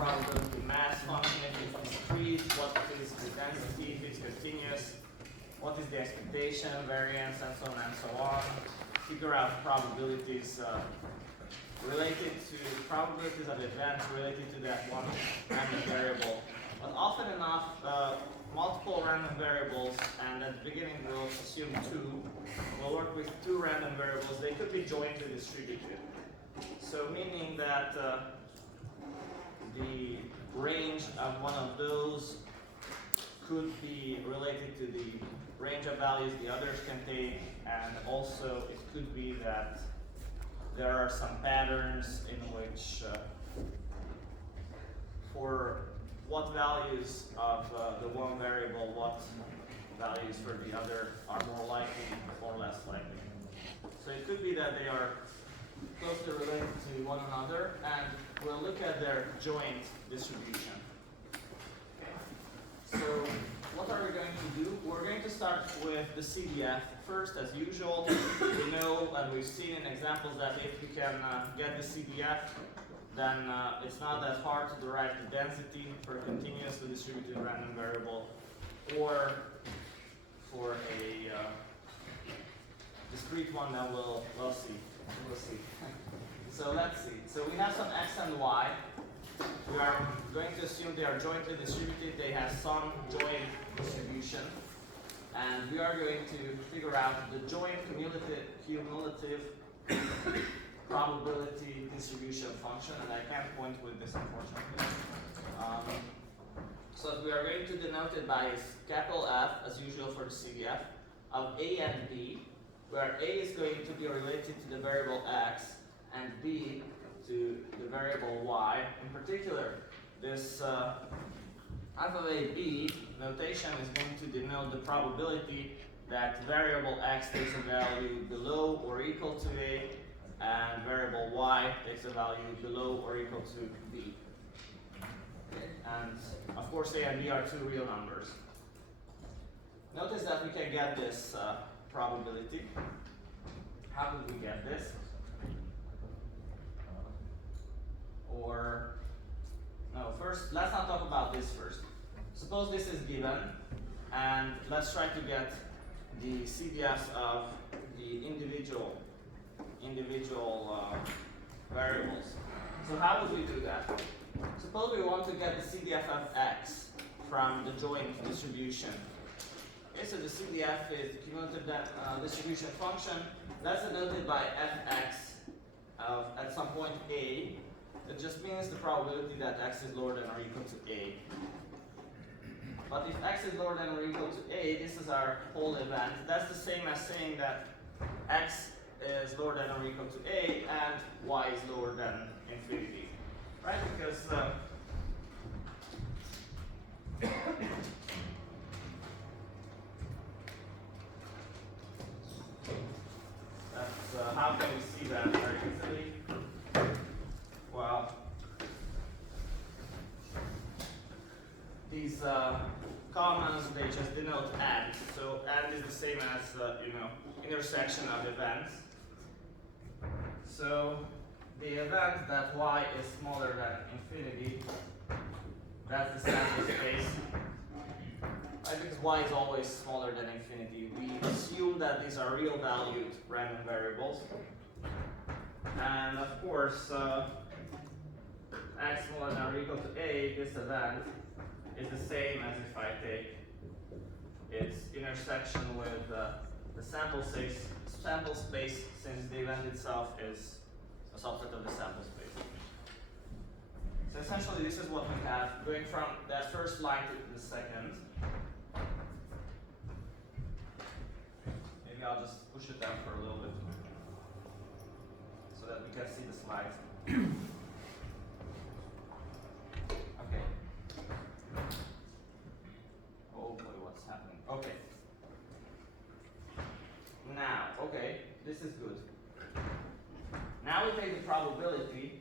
probability mass function, if it's discrete, what is the density, if it's continuous, what is the expectation, variance, and so on and so on. Figure out probabilities related to probabilities of events related to that one random variable. But often enough, multiple random variables, and at the beginning we'll assume two. We'll work with two random variables. They could be jointly distributed. So meaning that the range of one of those could be related to the range of values the others can take, and also it could be that there are some patterns in which for what values of the one variable, what values for the other are more likely or less likely. So it could be that they are closely related to one another, and we'll look at their joint distribution. Okay. So what are we going to do? We're going to start with the CDF first, as usual. We know, and we've seen in examples, that if you can get the CDF, then it's not that hard to derive the density for a continuously distributed random variable, or for a discrete one that we'll see. We'll see. So let's see. So we have some x and y. We are going to assume they are jointly distributed. They have some joint distribution. And we are going to figure out the joint cumulative probability distribution function. And I can't point with this, unfortunately. So we are going to denote it by capital F, as usual for the CDF, of A and B, where A is going to be related to the variable x, and B to the variable y. In particular, this alpha of AB notation is going to denote the probability that variable x takes a value below or equal to A, and variable y takes a value below or equal to B. And of course, A and B are two real numbers. Notice that we can get this probability. How do we get this? Or, no, first, let's not talk about this first. Suppose this is given, and let's try to get the CDFs of the individual variables. So how would we do that? Suppose we want to get the CDF of x from the joint distribution. Okay, so the CDF is the cumulative distribution function. That's denoted by fx of at some point a. It just means the probability that x is lower than or equal to a. But if x is lower than or equal to a, this is our whole event. That's the same as saying that x is lower than or equal to a and y is lower than infinity. Right? Because that's how can we see that very easily? Well, these commas, they just denote and. So and is the same as intersection of events. So the event that y is smaller than infinity, that's the sample space. Right? Because y is always smaller than infinity. We assume that these are real valued random variables. And of course, x smaller than or equal to a, this event, is the same as if I take its intersection with the sample space, since the event itself is a subset of the sample space. So essentially this is what we have going from that first line to the second. Maybe I'll just push it down for a little bit so that we can see the slides. Okay. Oh boy, what's happening? Okay. Now, okay, this is good. Now we take the probability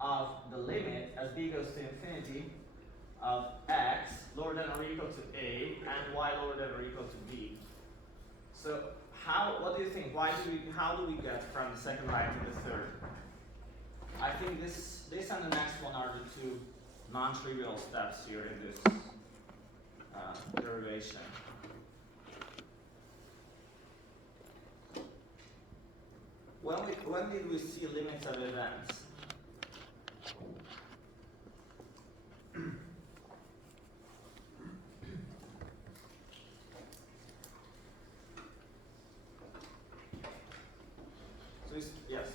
of the limit as b goes to infinity of x lower than or equal to a and y lower than or equal to b. So what do you think? How do we get from the second line to the third? I think this this and the next one are the two non-trivial steps here in this derivation. When did we see limits of events? Yes.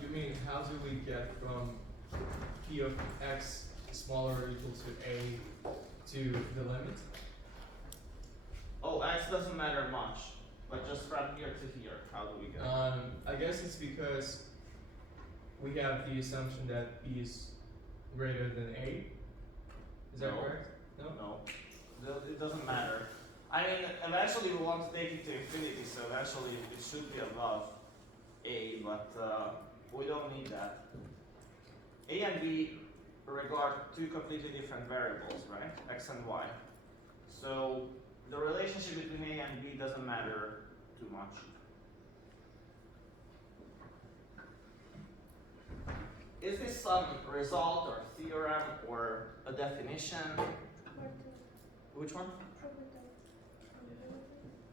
You mean how do we get from p of x smaller or equal to a to the limit? Oh, x doesn't matter much, but just from here to here, how do we get? I guess it's because we have the assumption that b is greater than a. Is that No. correct? No? No, it doesn't matter. I mean, eventually we want to take it to infinity, so eventually it should be above a, but we don't need that. A and b regard two completely different variables, right? X and y. So the relationship between a and b doesn't matter too much. Is this some result or theorem or a definition? Which one?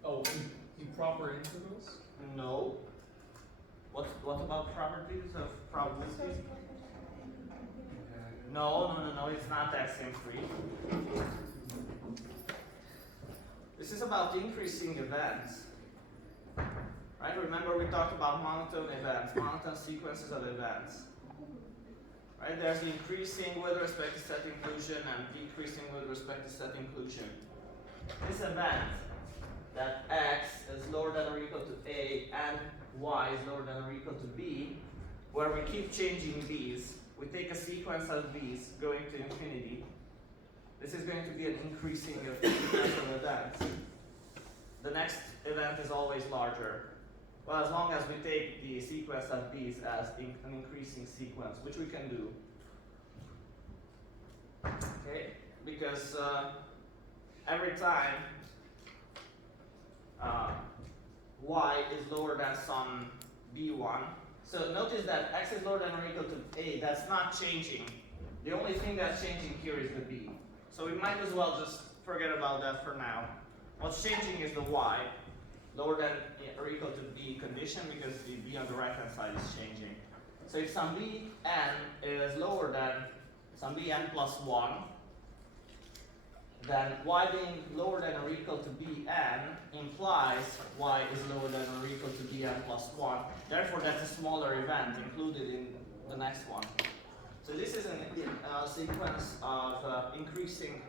Oh, improper integrals? No. What about properties of probabilities? No, it's not axiom free. This is about increasing events. Right? Remember we talked about monotone events, monotone sequences of events. Right? There's increasing with respect to set inclusion and decreasing with respect to set inclusion. This event that x is lower than or equal to a and y is lower than or equal to b, where we keep changing b's, we take a sequence of b's going to infinity. This is going to be an increasing sequence of events. The next event is always larger. Well, as long as we take the sequence of b's as an increasing sequence, which we can do. Okay? Because every time y is lower than some b1. So notice that x is lower than or equal to a. That's not changing. The only thing that's changing here is the b. So we might as well just forget about that for now. What's changing is the y, lower than or equal to b condition, because the b on the right hand side is changing. So if some bn is lower than some bn plus 1, then y being lower than or equal to bn implies y is lower than or equal to bn plus 1. Therefore, that's a smaller event included in the next one. So this is a sequence of increasing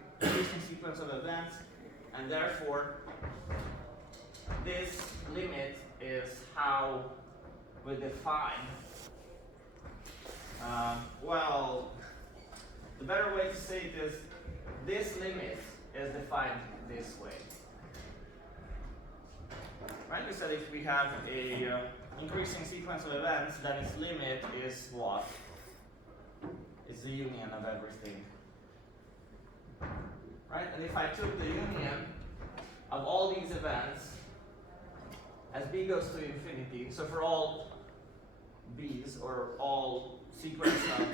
sequence of events, and therefore this limit is how we define. Well, the better way to say it is this limit is defined this way. Right? We said if we have a increasing sequence of events, then its limit is what? It's the union of everything. Right? And if I took the union of all these events as b goes to infinity, so for all b's or all sequence of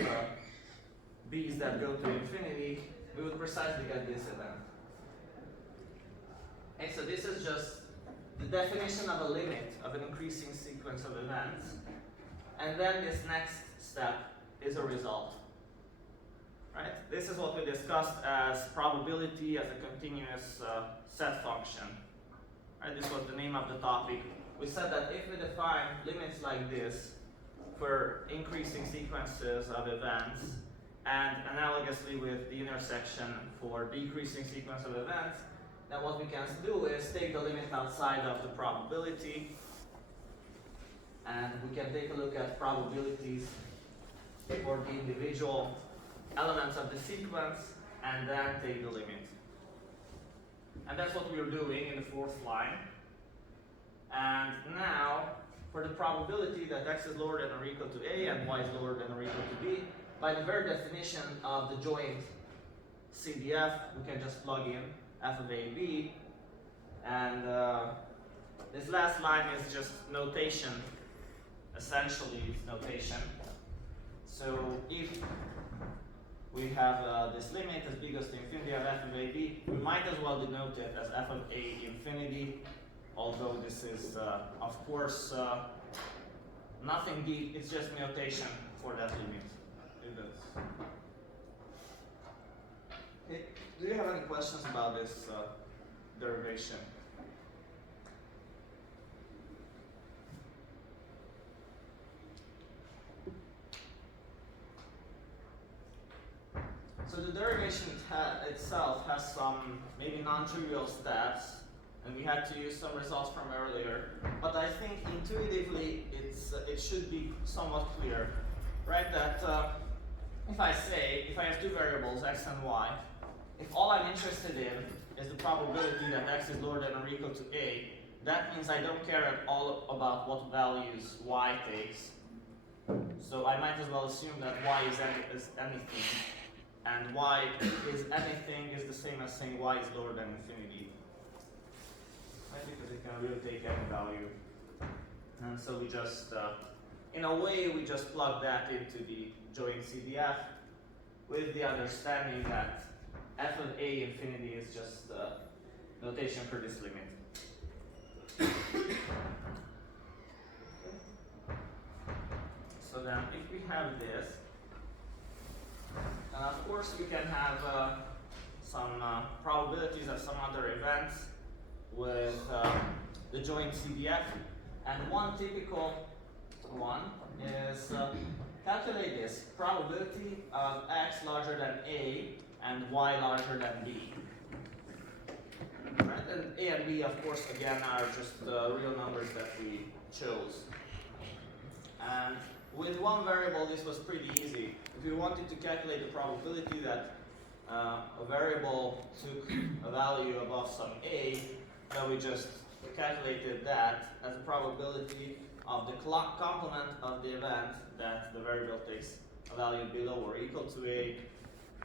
b's that go to infinity, we would precisely get this event. And so this is just the definition of a limit of an increasing sequence of events. And then this next step is a result. Right? This is what we discussed as probability as a continuous set function. Right? This was the name of the topic. We said that if we define limits like this for increasing sequences of events, and analogously with the intersection for decreasing sequence of events, then what we can do is take the limit outside of the probability, and we can take a look at probabilities for the individual elements of the sequence, and then take the limit. And that's what we're doing in the fourth line. And now, for the probability that x is lower than or equal to a and y is lower than or equal to b, by the very definition of the joint CDF, we can just plug in f of a, b, and this last line is just notation. Essentially, it's notation. So if we have this limit as big as the infinity of f of ab, we might as well denote it as f of a infinity, although this is, of course, nothing deep, it's just notation for that limit. Okay. Do you have any questions about this derivation? So the derivation itself has some maybe non-trivial steps, and we had to use some results from earlier. But I think intuitively it should be somewhat clear, right? That if I have two variables, x and y, if all I'm interested in is the probability that x is lower than or equal to a, that means I don't care at all about what values y takes. So I might as well assume that y is anything. And y is anything is the same as saying y is lower than infinity. Right? Because it can really take any value. And so we just, in a way, we just plug that into the joint CDF with the understanding that f of a infinity is just notation for this limit. So then if we have this, of course, we can have some probabilities of some other events with the joint CDF. And one typical one is calculate this probability of x larger than a and y larger than b. Right? And a and b, of course, again, are just real numbers that we chose. And with one variable, this was pretty easy. If we wanted to calculate the probability that a variable took a value above some a, then we just calculated that as a probability of the complement of the event that the variable takes a value below or equal to a.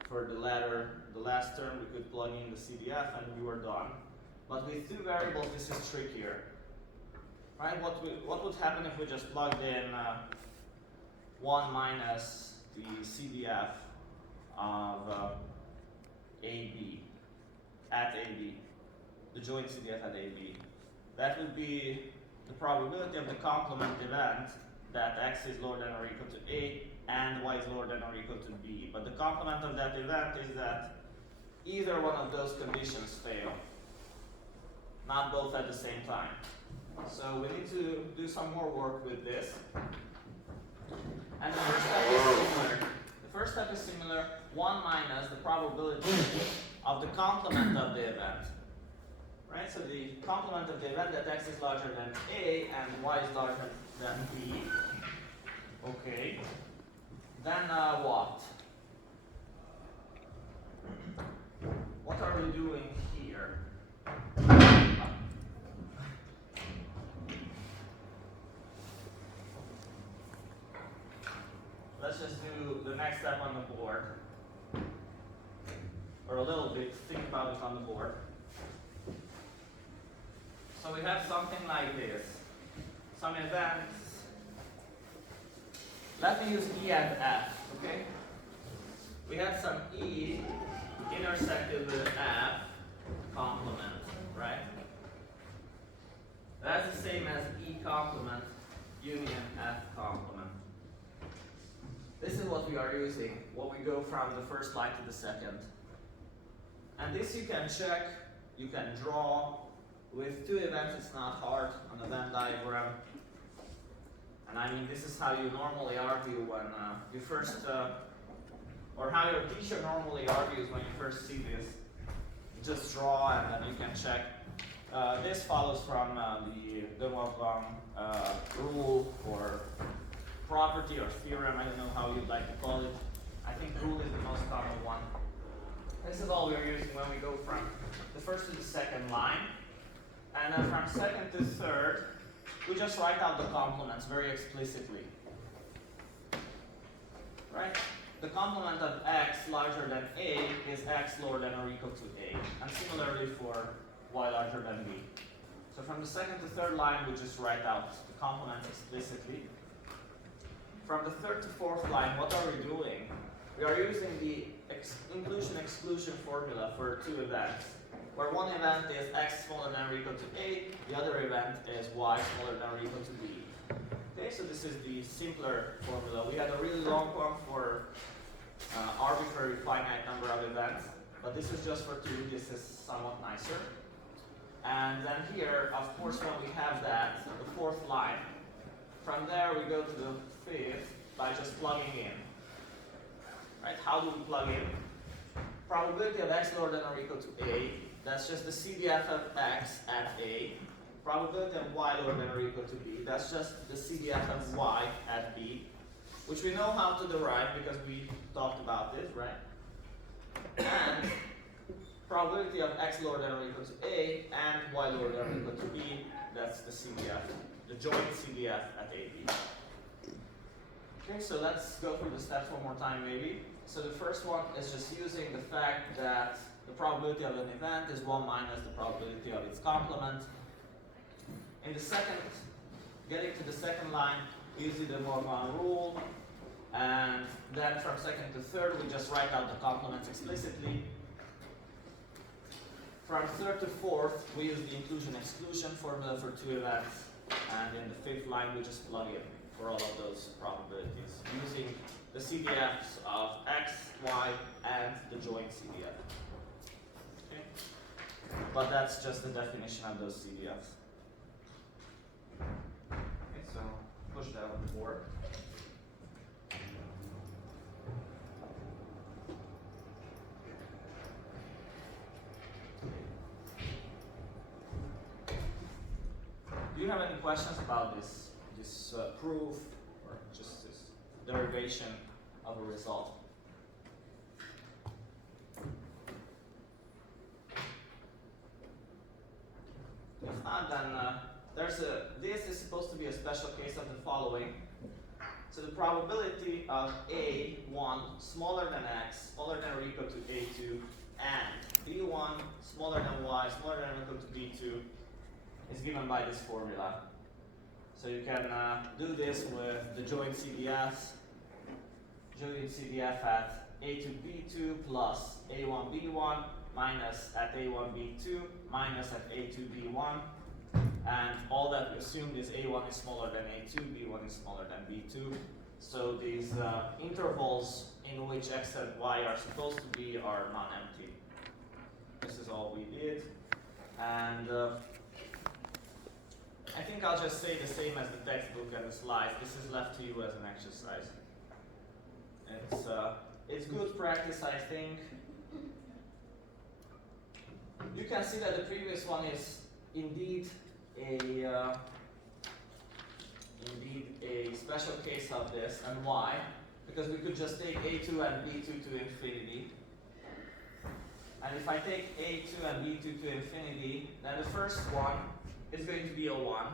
For the last term, we could plug in the CDF and we were done. But with two variables, this is trickier. Right? What would happen if we just plugged in 1 minus the CDF of AB at AB, the joint CDF at AB? That would be the probability of the complement event that x is lower than or equal to a and y is lower than or equal to b. But the complement of that event is that either one of those conditions fail, not both at the same time. So we need to do some more work with this. And the first step is similar. The first step is similar, 1 minus the probability of the complement of the event. Right? So the complement of the event that x is larger than a and y is larger than b. Okay. Then what? What are we doing here? Let's just do the next step on the board. Or a little bit, think about it on the board. So we have something like this. Some events. Let me use E and F, okay? We had some E intersected with F complement, right? That's the same as E complement union F complement. This is what we are using when we go from the first line to the second. And this you can check, you can draw. With two events, it's not hard on a Venn diagram. And I mean, this is how you normally argue when you first, or how your teacher normally argues when you first see this. You just draw and then you can check. This follows from the rule or property or theorem, I don't know how you'd like to call it. I think rule is the most common one. This is all we're using when we go from the first to the second line. And then from second to third, we just write out the complements very explicitly. Right? The complement of x larger than a is x lower than or equal to a. And similarly for y larger than b. So from the second to third line, we just write out the complements explicitly. from the third to fourth line, what are we doing? We are using the inclusion-exclusion formula for two events, where one event is x smaller than or equal to a, the other event is y smaller than or equal to b. Okay, so this is the simpler formula. We had a really long one for arbitrary finite number of events, but this is just for two. This is somewhat nicer. And then here, of course, when we have that, the fourth line, from there we go to the fifth by just plugging in. Right? How do we plug in? Probability of x lower than or equal to a, that's just the CDF of x at a. Probability of y lower than or equal to b, that's just the CDF of y at b, which we know how to derive because we talked about this, right? And probability of x lower than or equal to a and y lower than or equal to b, that's the CDF, the joint CDF at ab. Okay, so let's go through the steps one more time maybe. So the first one is just using the fact that the probability of an event is 1 minus the probability of its complement. In the second, getting to the second line, we use the Morgan rule, and then from second to third, we just write out the complements explicitly. From third to fourth, we use the inclusion-exclusion formula for two events, and in the fifth line, we just plug in for all of those probabilities, using the CDFs of x, y, and the joint CDF. Okay? But that's just the definition of those CDFs. Okay, so push that on the board. Do you have any questions about this proof or just this derivation of a result? If not, then this is supposed to be a special case of the following. So the probability of a1 smaller than x, smaller than or equal to a2, and b1 smaller than y, smaller than or equal to b2 is given by this formula. So you can do this with the joint CDFs. Joint CDF at a2 b2 plus a1 b1 minus at a1 b2 minus at a2 b1. And all that we assumed is a1 is smaller than a2, b1 is smaller than b2. So these intervals in which x and y are supposed to be are non-empty. This is all we did. And I think I'll just say the same as the textbook and the slides. This is left to you as an exercise. It's good practice, I think. You can see that the previous one is indeed a special case of this, and why? Because we could just take a2 and b2 to infinity. And if I take a2 and b2 to infinity, then the first one is going to be a 1,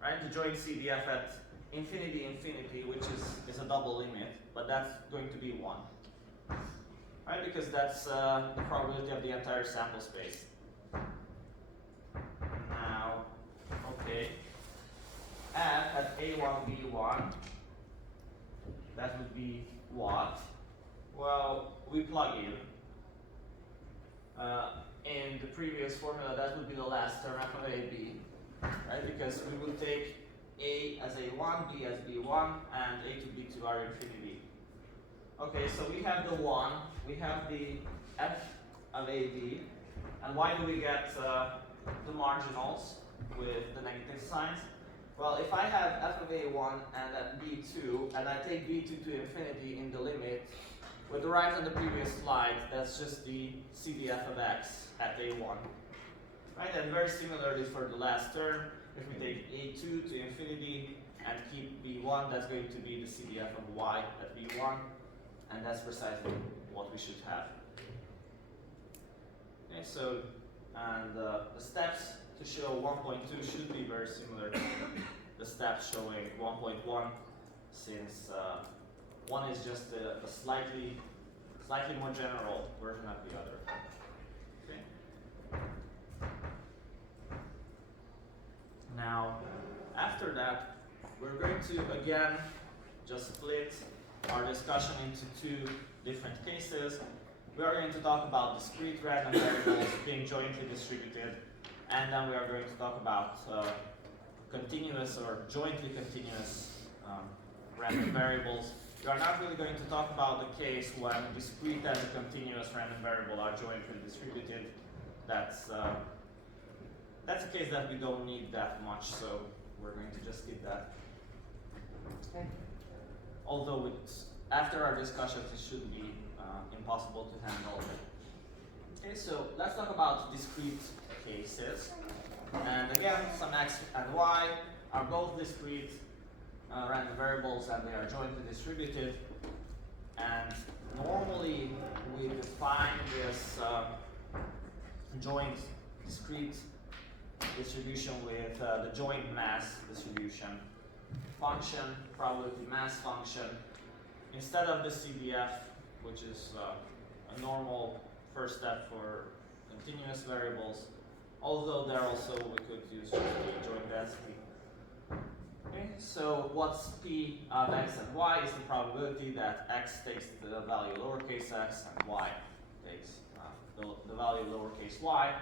right? The joint CDF at infinity, infinity, which is a double limit, but that's going to be 1, right? Because that's the probability of the entire sample space. Now, okay, f at a1, b1, that would be what? Well, we plug in. In the previous formula, that would be the last term f of a, b, right? Because we would take a as a1, b as b1, and a to b2 are infinity. Okay, so we have the 1, we have the f of a, b, and why do we get the marginals with the negative signs? Well, if I have f of a1 and at b2, and I take b2 to infinity in the limit, we derived on the previous slide, that's just the CDF of x at a1. Right, and very similarly for the last term, if we take a2 to infinity and keep b1, that's going to be the CDF of y at b1, and that's precisely what we should have. Okay, so, and the steps to show 1.2 should be very similar to the steps showing 1.1, since one is just a slightly more general version of the other. Okay. Now, after that, we're going to again just split our discussion into two different cases. We are going to talk about discrete random variables being jointly distributed, and then we are going to talk about continuous or jointly continuous random variables. We are not really going to talk about the case when discrete and continuous random variable are jointly distributed. That's a case that we don't need that much, so we're going to just skip that. Okay. Although after our discussions, it shouldn't be impossible to handle. Okay, so let's talk about discrete cases. And again, some x and y are both discrete random variables, and they are jointly distributed. And normally we define this joint discrete distribution with the joint mass distribution function, probability mass function, instead of the CDF, which is a normal first step for continuous variables, although there also we could use the joint density. Okay, so what's P of x and y is the probability that x takes the value lowercase x and y takes the value lowercase y.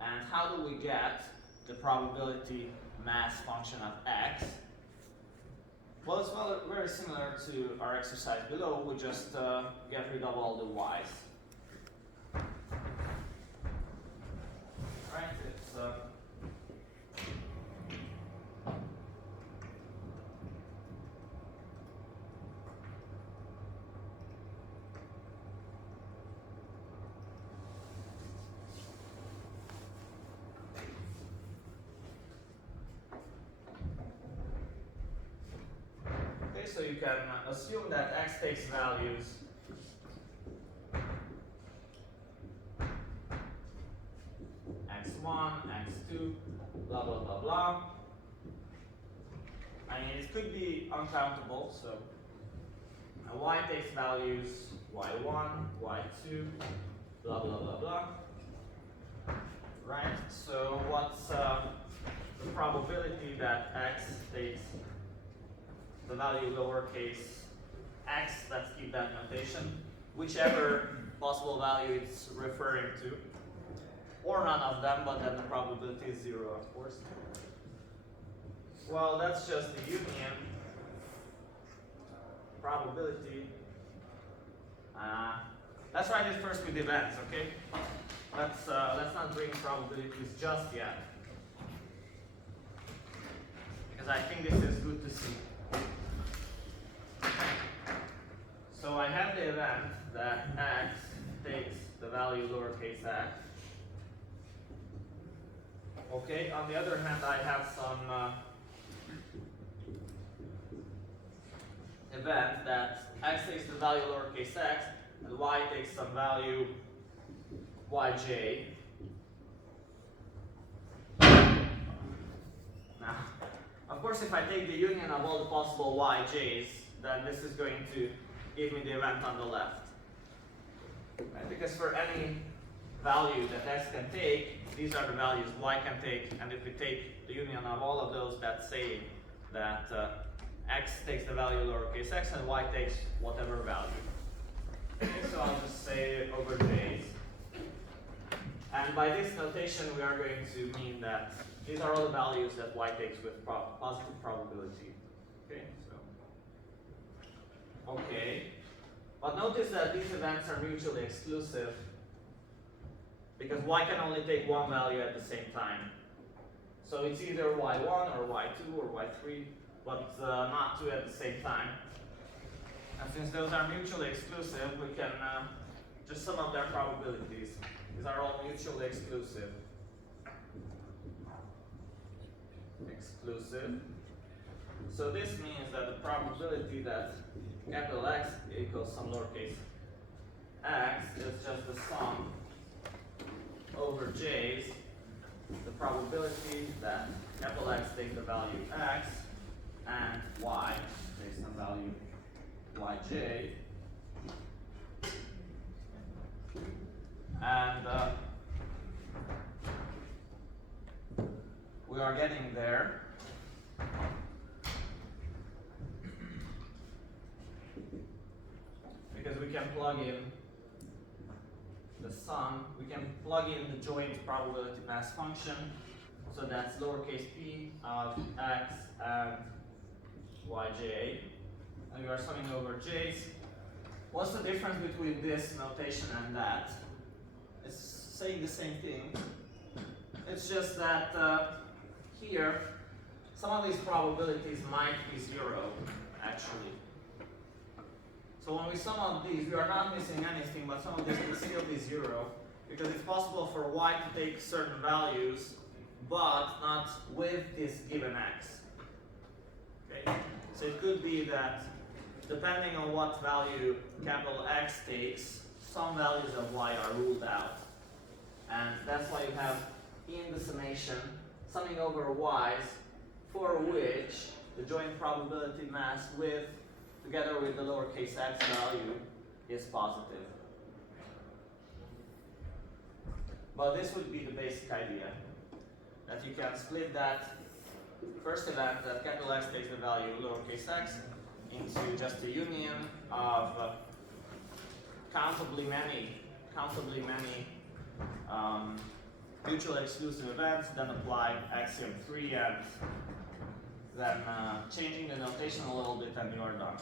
And how do we get the probability mass function of x? Well, it's very similar to our exercise below. We just get rid of all the y's. Right? It's so you can assume that x takes values x1, x2, blah, blah, blah, blah. I mean, it could be uncountable, so y takes values y1, y2, blah, blah, blah, blah. Right? So what's the probability that x takes the value lowercase x, let's keep that notation, whichever possible value it's referring to, or none of them, but then the probability is 0, of course. Well, that's just the union probability. Let's write it first with events, okay? Let's not bring probabilities just yet, because I think this is good to see. So I have the event that x takes the value lowercase x. Okay, on the other hand, I have some event that x takes the value lowercase x and y takes some value yj. Now, of course, if I take the union of all the possible yj's, then this is going to give me the event on the left. Right? Because for any value that x can take, these are the values y can take, and if we take the union of all of those, that's saying that x takes the value lowercase x and y takes whatever value. Okay, so I'll just say over j's. And by this notation, we are going to mean that these are all the values that y takes with positive probability. Okay, so. Okay. But notice that these events are mutually exclusive because y can only take one value at the same time. So it's either y1 or y2 or y3, but not two at the same time. And since those are mutually exclusive, we can just sum up their probabilities. These are all mutually exclusive. So this means that the probability that capital X equals some lowercase x is just the sum over j's, the probability that capital X takes the value x and y takes some value yj. And we are getting there we can plug in the sum, we can plug in the joint probability mass function. So that's lowercase p of x and yj. And we are summing over j's. What's the difference between this notation and that? It's saying the same thing. It's just that here, some of these probabilities might be zero, actually. So when we sum up these, we are not missing anything, but some of these will still be zero, because it's possible for y to take certain values, but not with this given x. Okay? So it could be that depending on what value capital X takes, some values of y are ruled out. And that's why you have in the summation summing over y's for which the joint probability mass with together with the lowercase x value is positive. But this would be the basic idea, that you can split that first event that capital X takes the value lowercase x into just a union of countably many mutually exclusive events, then apply axiom 3 and then changing the notation a little bit and you are done.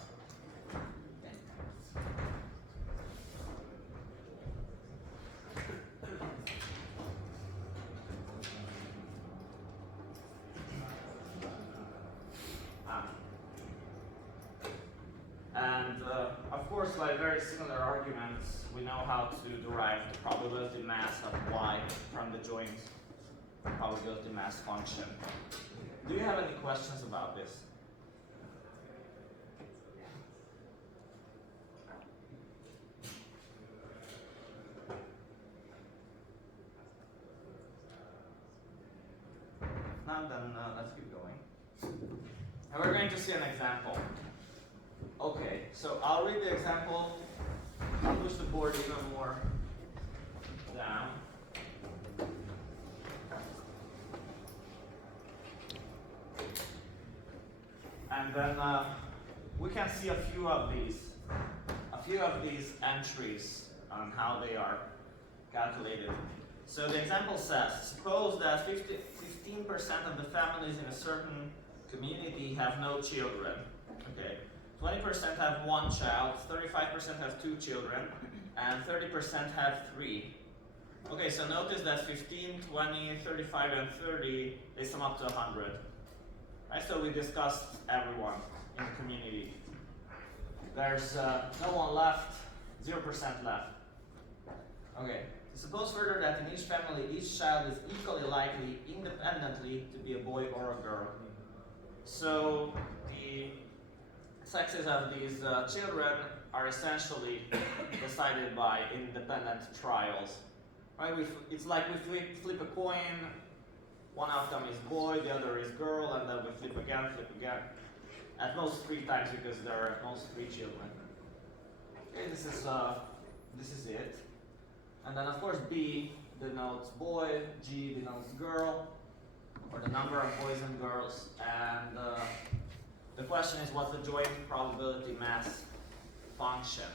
And of course, by very similar arguments, we know how to derive the probability mass of y from the joint probability mass function. Do you have any questions about this? If not, then let's keep going. And we're going to see an example. Okay, so I'll read the example. I'll push the board even more down. And then we can see a few of these entries on how they are calculated. So the example says, suppose that 15% of the families in a certain community have no children. Okay. 20% have one child, 35% have two children, and 30% have three. Okay, so notice that 15, 20, 35, and 30, they sum up to 100. Right, so we discussed everyone in the community. There's no one left, 0% left. Okay, suppose further that in each family, each child is equally likely independently to be a boy or a girl. So the sexes of these children are essentially decided by independent trials. Right? It's like we flip a coin, one outcome is boy, the other is girl, and then we flip again. At most 3 times because there are at most 3 children. Okay, this is it. And then of course B denotes boy, G denotes girl, or the number of boys and girls, and the question is, what's the joint probability mass function?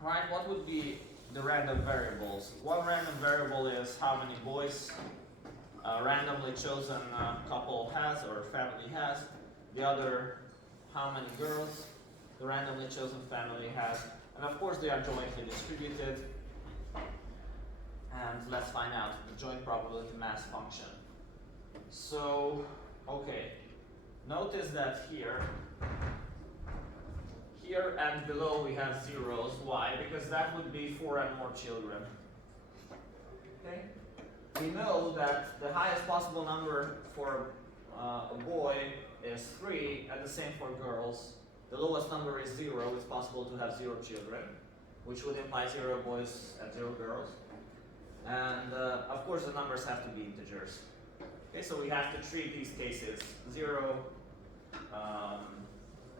Right, what would be the random variables? One random variable is how many boys a randomly chosen couple has or family has. The other, how many girls the randomly chosen family has. And of course they are jointly distributed. And let's find out the joint probability mass function. So, okay. Notice that here and below we have zeros. Why? Because that would be 4 and more children. Okay? We know that the highest possible number for a boy is 3, and the same for girls. The lowest number is 0. It's possible to have 0 children, which would imply 0 boys and 0 girls. And of course the numbers have to be integers. Okay, so we have to treat these cases 0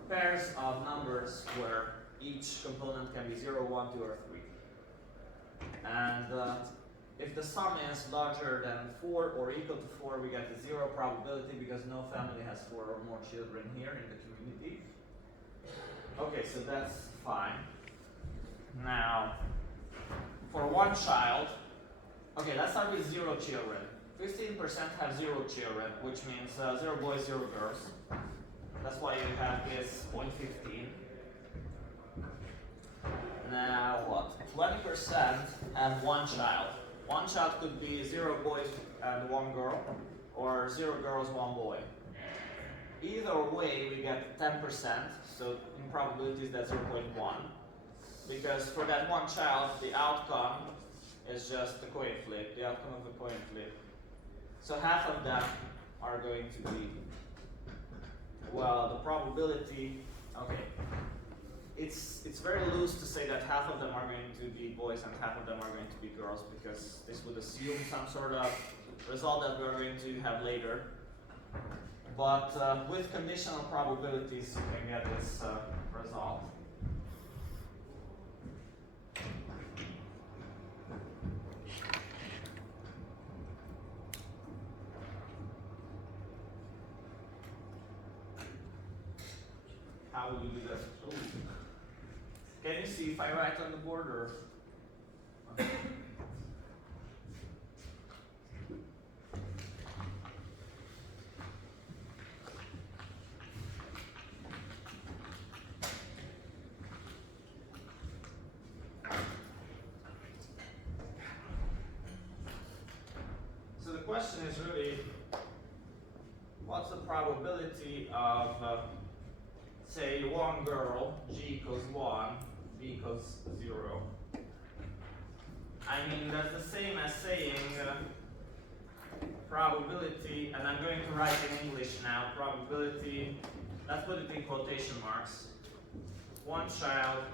pairs of numbers where each component can be 0, 1, 2, or 3. And if the sum is larger than 4 or equal to 4, we get the 0 probability because no family has 4 or more children here in the community. Okay, so that's fine. Now, for one child, okay, let's start with 0 children. 15% have 0 children, which means 0 boys, 0 girls. That's why you have this 0.15. Now what? 20% have one child. One child could be 0 boys and 1 girl, or 0 girls, 1 boy. Either way, we get 10%, so in probabilities that's 0.1. Because for that one child, the outcome is just the coin flip, the outcome of the coin flip. So half of them are going to be, well, the probability, okay. It's very loose to say that half of them are going to be boys and half of them are going to be girls, because this would assume some sort of result that we're going to have later. But with conditional probabilities, you can get this result. How will you do that? Ooh. Can you see if I write on the board or? Okay. So the question is really, what's the probability of say one girl, G equals 1, B equals 0. I mean, that's the same as saying probability, and I'm going to write in English now, probability, let's put it in quotation marks. One child